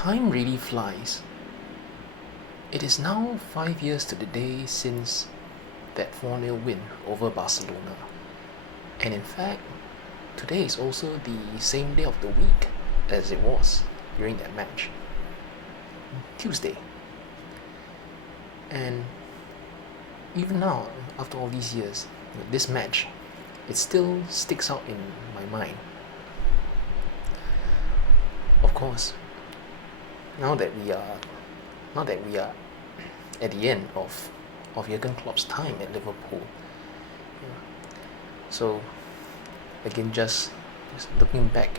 Time really flies. It is now 5 years to the day since that 4-0 win over Barcelona. And in fact, today is also the same day of the week as it was during that match. Tuesday. And even now, after all these years, this match, it still sticks out in my mind. Of course, now that we are at the end of Jurgen Klopp's time at Liverpool. So again, just looking back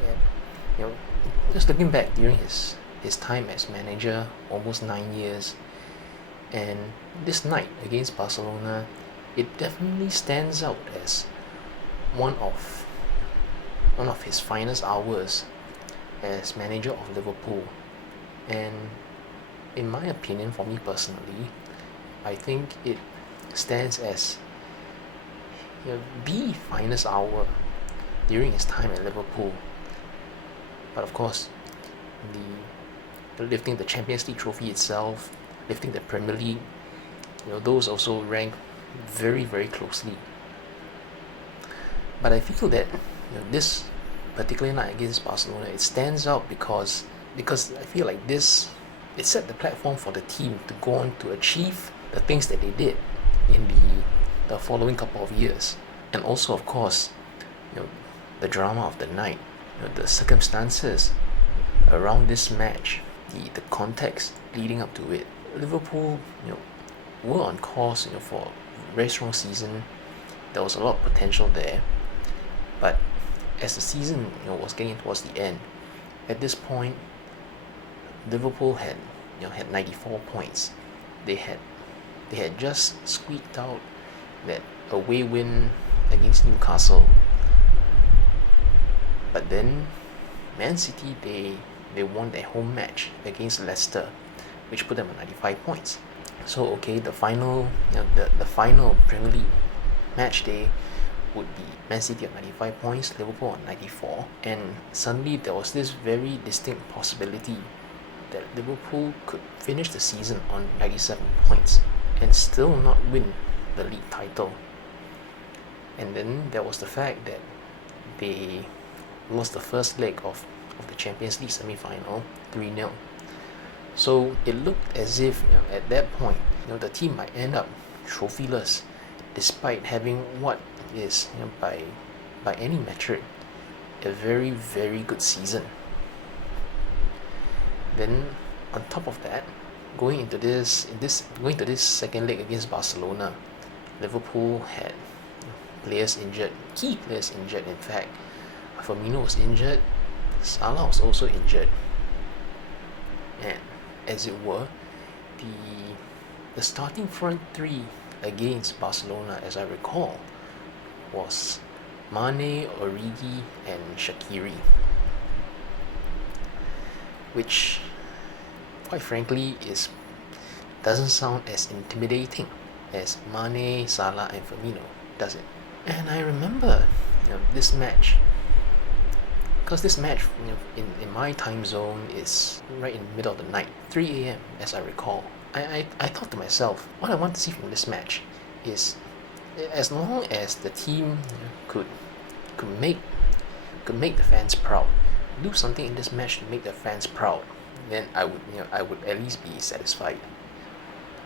during his time as manager, almost 9 years, and this night against Barcelona, it definitely stands out as one of his finest hours as manager of Liverpool. And in my opinion, for me personally, I think it stands as the finest hour during his time at Liverpool. But of course, the lifting the Champions League trophy itself, lifting the Premier League, those also rank very, very closely. But I feel that this particular night against Barcelona, it stands out because I feel like it set the platform for the team to go on to achieve the things that they did in the following couple of years. And also, of course, the drama of the night, the circumstances around this match, the context leading up to it. Liverpool, were on course, for a very strong season. There was a lot of potential there. But as the season, was getting towards the end, at this point, Liverpool had 94 points. They had just squeaked out that away win against Newcastle. But then Man City, they won their home match against Leicester, which put them on 95 points. So okay, the final the final Premier League match day would be Man City on 95 points, Liverpool on 94, and suddenly there was this very distinct possibility that Liverpool could finish the season on 97 points and still not win the league title. And then there was the fact that they lost the first leg of the Champions League semi-final 3-0. So it looked as if at that point the team might end up trophyless, despite having what is by any metric a very, very good season. Then on top of that, going into this second leg against Barcelona, Liverpool had players injured, key players injured. In fact, Firmino was injured, Salah was also injured, and as it were, the starting front three against Barcelona, as I recall, was Mane, Origi, and Shaqiri, which, quite frankly, doesn't sound as intimidating as Mane, Salah, and Firmino, does it? And I remember this match, because this match in my time zone is right in the middle of the night, 3 a.m. as I recall. I thought to myself, what I want to see from this match is, as long as the team could make the fans proud, do something in this match to make the fans proud, then I would at least be satisfied.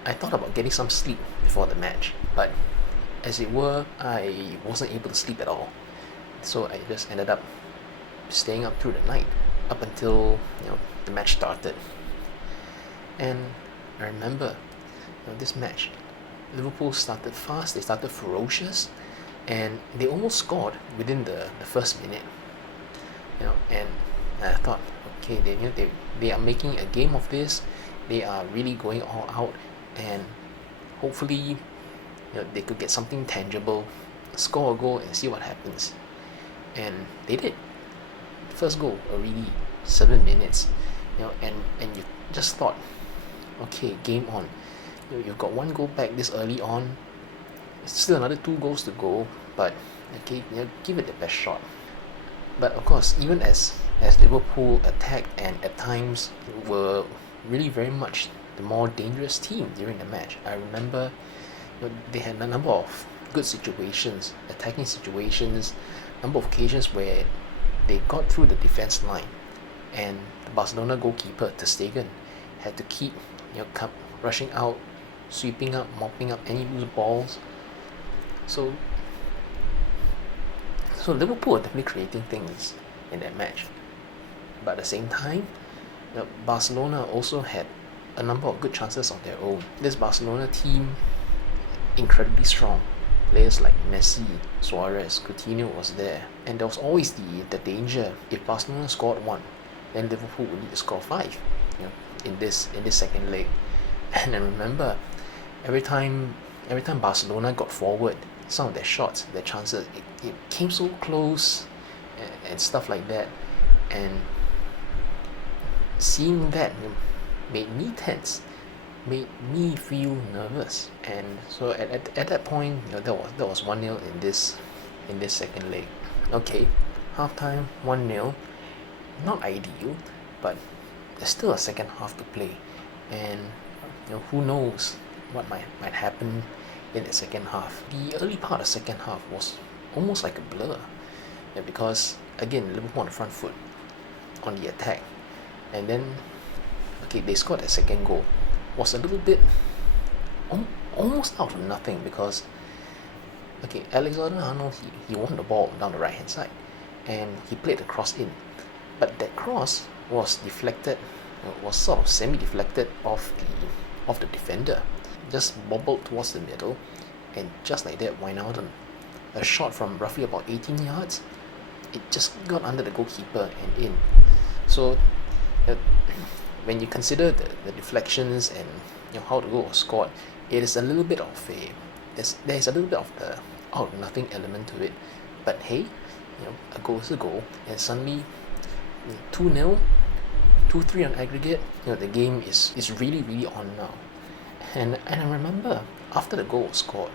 I thought about getting some sleep before the match, but as it were, I wasn't able to sleep at all. So I just ended up staying up through the night, up until the match started. And I remember this match, Liverpool started fast, they started ferocious, and they almost scored within the first minute. And I thought, okay, they are making a game of this. They are really going all out, and hopefully they could get something tangible, score a goal and see what happens. And they did. First goal already 7 minutes, and you just thought, okay, game on. You've got one goal back this early on. Still another 2 goals to go, but okay, give it the best shot. But of course, even as as Liverpool attacked and at times were really very much the more dangerous team during the match. I remember they had a number of good situations, attacking situations, number of occasions where they got through the defense line, and the Barcelona goalkeeper Ter Stegen had to keep rushing out, sweeping up, mopping up any loose balls. So Liverpool were definitely creating things in that match, but at the same time, Barcelona also had a number of good chances of their own. This Barcelona team, incredibly strong. Players like Messi, Suarez, Coutinho was there, and there was always the danger if Barcelona scored one, then Liverpool would need to score five, in this second leg. And I remember every time Barcelona got forward, some of their shots, their chances, it came so close, and stuff like that, and seeing that made me tense, made me feel nervous. And so at that point, that was 1-0 in this second leg. Okay, halftime 1-0, not ideal, but there's still a second half to play, and who knows what might happen in the second half. The early part of the second half was almost like a blur, because again, Liverpool on the front foot on the attack, and then they scored a second goal. Was a little bit almost out of nothing, because Alexander-Arnold, he won the ball down the right hand side, and he played the cross in, but that cross was deflected, was sort of semi-deflected off the defender, just bobbled towards the middle, and just like that, Wijnaldum, a shot from roughly about 18 yards, it just got under the goalkeeper and in. So when you consider the deflections and how the goal was scored, it is a little bit of there's a little bit of the out of nothing element to it. But hey, a goal is a goal, and suddenly 2-0, 2-3 on aggregate. The game is really really on now. And I remember after the goal was scored,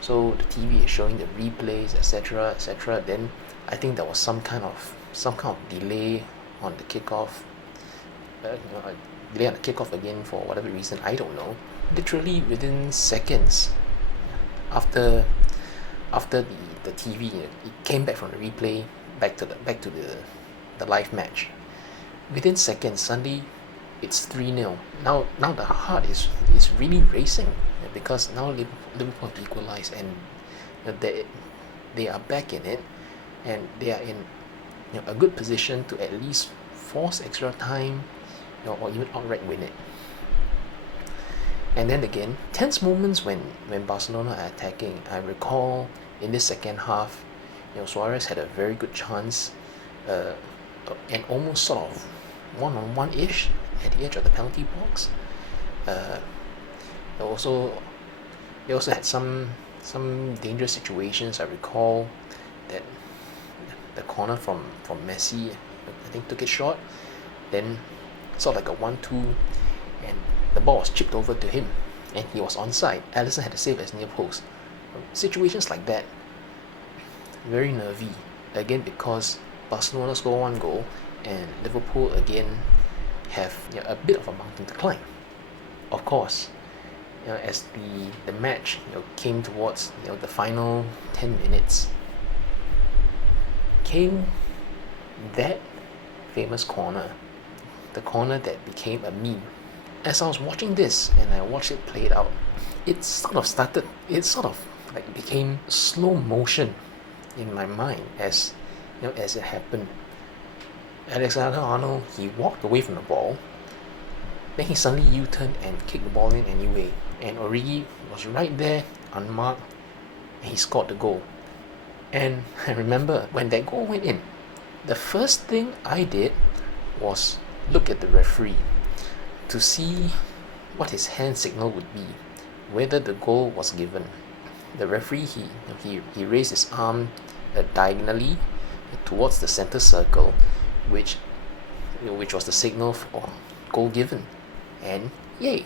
so the TV is showing the replays, etc., etc. Then I think there was some kind of delay on the kickoff. Delay on the kickoff again for whatever reason, I don't know. Literally within seconds after the TV, it came back from the replay back to the live match. Within seconds, suddenly it's 3-0. Now the heart is really racing, because now Liverpool have equalized, and they are back in it, and they are in a good position to at least force extra time, or even outright win it. And then again, tense moments when Barcelona are attacking. I recall in this second half, Suarez had a very good chance, and almost sort of one-on-one-ish at the edge of the penalty box. They also had some dangerous situations. I recall that the corner from Messi, I think, took it short, then sort of like a 1-2, and the ball was chipped over to him, and he was onside. Alisson had to save his near post. Situations like that, very nervy. Again, because Barcelona score one goal, and Liverpool again have a bit of a mountain to climb. Of course, as the match came towards the final 10 minutes, came that famous corner, the corner that became a meme. As I was watching this and I watched it played out, it sort of like became slow motion in my mind as it happened. Alexander-Arnold, he walked away from the ball, then he suddenly U-turned and kicked the ball in anyway, and Origi was right there, unmarked, and he scored the goal. And I remember when that goal went in, the first thing I did was look at the referee to see what his hand signal would be, whether the goal was given. The referee, he raised his arm diagonally towards the center circle, which was the signal for goal given, and yay.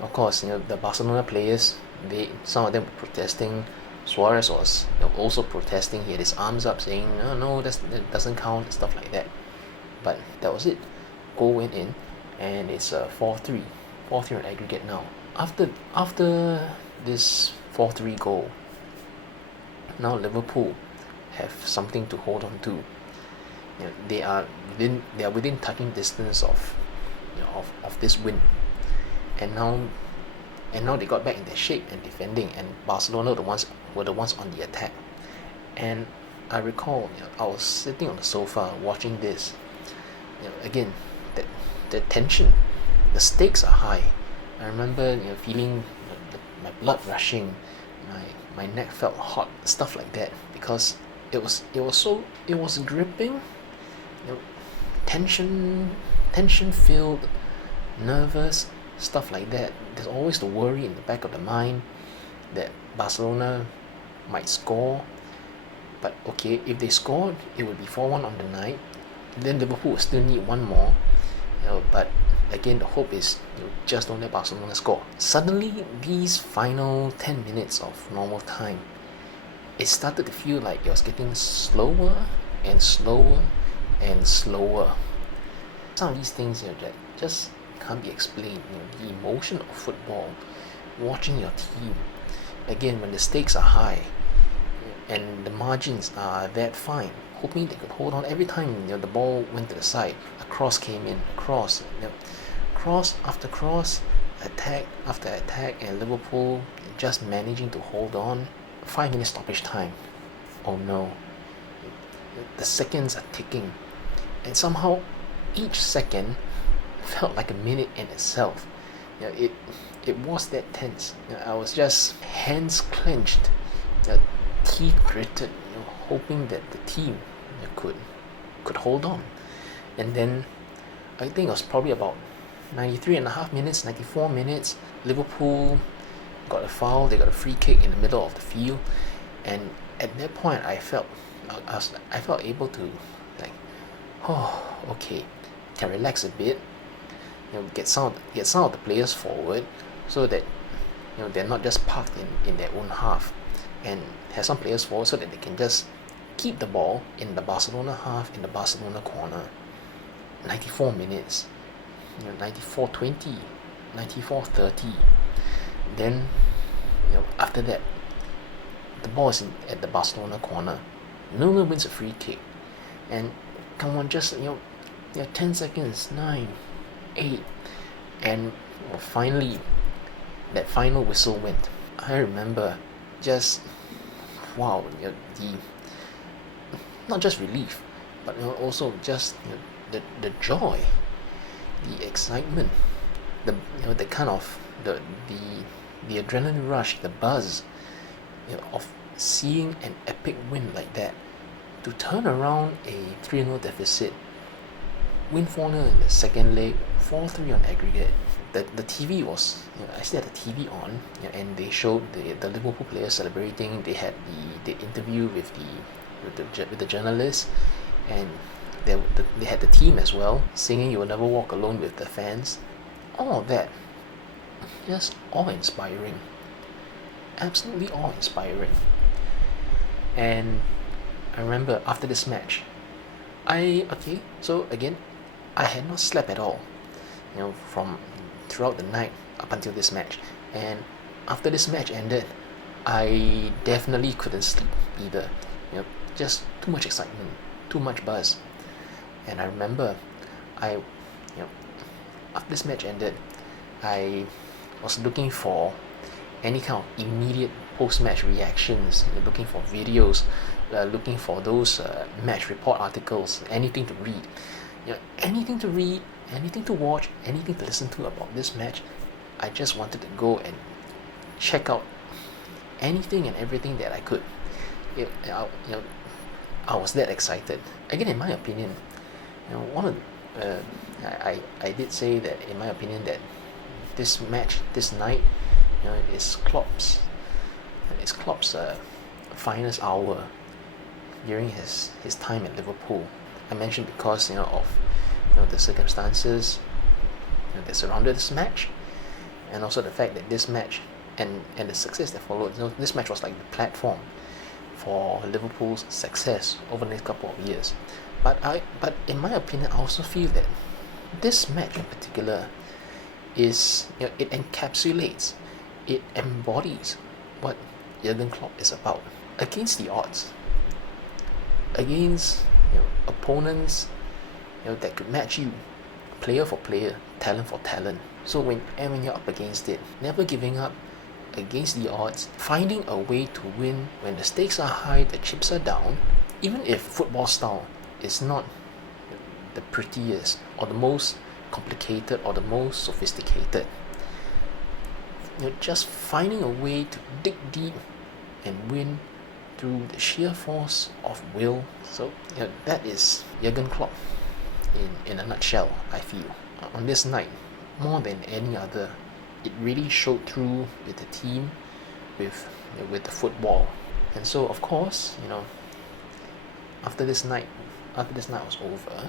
Of course, the Barcelona players, some of them were protesting. Suarez was also protesting. He had his arms up saying, no, that doesn't count, and stuff like that. But that was it. Goal went in, and it's 4-3. 4-3 on aggregate now. After this 4-3 goal, now Liverpool have something to hold on to. They are within touching distance of this win, and now they got back in their shape and defending, and Barcelona were the ones on the attack. And I recall, I was sitting on the sofa watching this. Again, that the tension, the stakes are high. I remember feeling my blood rushing, my neck felt hot, stuff like that, because it was gripping, tension filled, nervous, stuff like that. There's always the worry in the back of the mind that Barcelona might score, but okay, if they scored, it would be 4-1 on the night. Then Liverpool will still need one more, but again, the hope is just don't let Barcelona score. Suddenly, these final 10 minutes of normal time, it started to feel like it was getting slower and slower and slower. Some of these things that just can't be explained. The emotion of football, watching your team, again, when the stakes are high and the margins are that fine, hoping they could hold on. Every time the ball went to the side, a cross came in, cross after cross, attack after attack, and Liverpool just managing to hold on. 5 minute stoppage time. Oh no, the seconds are ticking, and somehow each second felt like a minute in itself. It was that tense. I was just hands clenched, teeth gritted, hoping that the team could hold on. And then I think it was probably about 93.5 minutes, 94 minutes, Liverpool got a foul. They got a free kick in the middle of the field, and at that point I felt able to, like, oh, okay, can relax a bit, get some of the players forward, so that they're not just parked in their own half, and have some players forward so that they can just keep the ball in the Barcelona half, in the Barcelona corner. 94 minutes, 94-20, 94-30. Then, after that, the ball is at the Barcelona corner. Milner wins a free kick, and come on, just 10 seconds, 9, 8, and finally, that final whistle went. I remember just, wow, the not just relief, but also just the joy, the excitement, the kind of the adrenaline rush, the buzz, of seeing an epic win like that, to turn around a 3-0 deficit, win 4-0 in the second leg, 4-3 on aggregate. The TV was, I still had the TV on, and they showed the Liverpool players celebrating. They had the interview with the journalists, and they had the team as well singing "You Will Never Walk Alone" with the fans. All of that, just awe-inspiring, absolutely awe-inspiring. And I remember after this match, so again, I had not slept at all, from throughout the night up until this match. And after this match ended, I definitely couldn't sleep either. Just too much excitement, too much buzz. And I remember, after this match ended, I was looking for any kind of immediate post-match reactions, looking for videos, looking for those match report articles, anything to read, anything to read, anything to watch, anything to listen to about this match. I just wanted to go and check out anything and everything that I could. I was that excited. Again, in my opinion, one of I did say that in my opinion that this match, this night, is Klopp's finest hour during his time at Liverpool. I mentioned because of the circumstances that surrounded this match, and also the fact that this match and the success that followed. This match was like the platform for Liverpool's success over the next couple of years. But in my opinion, I also feel that this match in particular is, it encapsulates, it embodies what Jurgen Klopp is about. Against the odds, against opponents that could match you player for player, talent for talent. So when you're up against it, never giving up against the odds, finding a way to win when the stakes are high, the chips are down, even if football style is not the prettiest or the most complicated or the most sophisticated. Just finding a way to dig deep and win through the sheer force of will. So that is Jurgen Klopp in a nutshell, I feel. On this night, more than any other, it really showed through with the team, with the football. And so of course, after this night was over,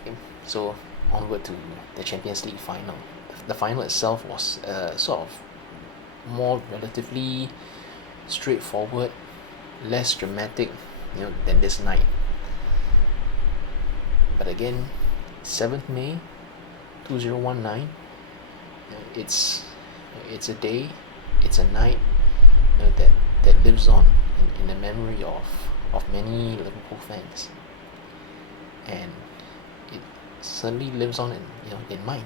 okay, so onward to the Champions League final. The final itself was sort of more relatively straightforward, less dramatic, than this night. But again, 7th May 2019, it's a day, it's a night, that lives on in the memory of many Liverpool fans, and it certainly lives on in mine.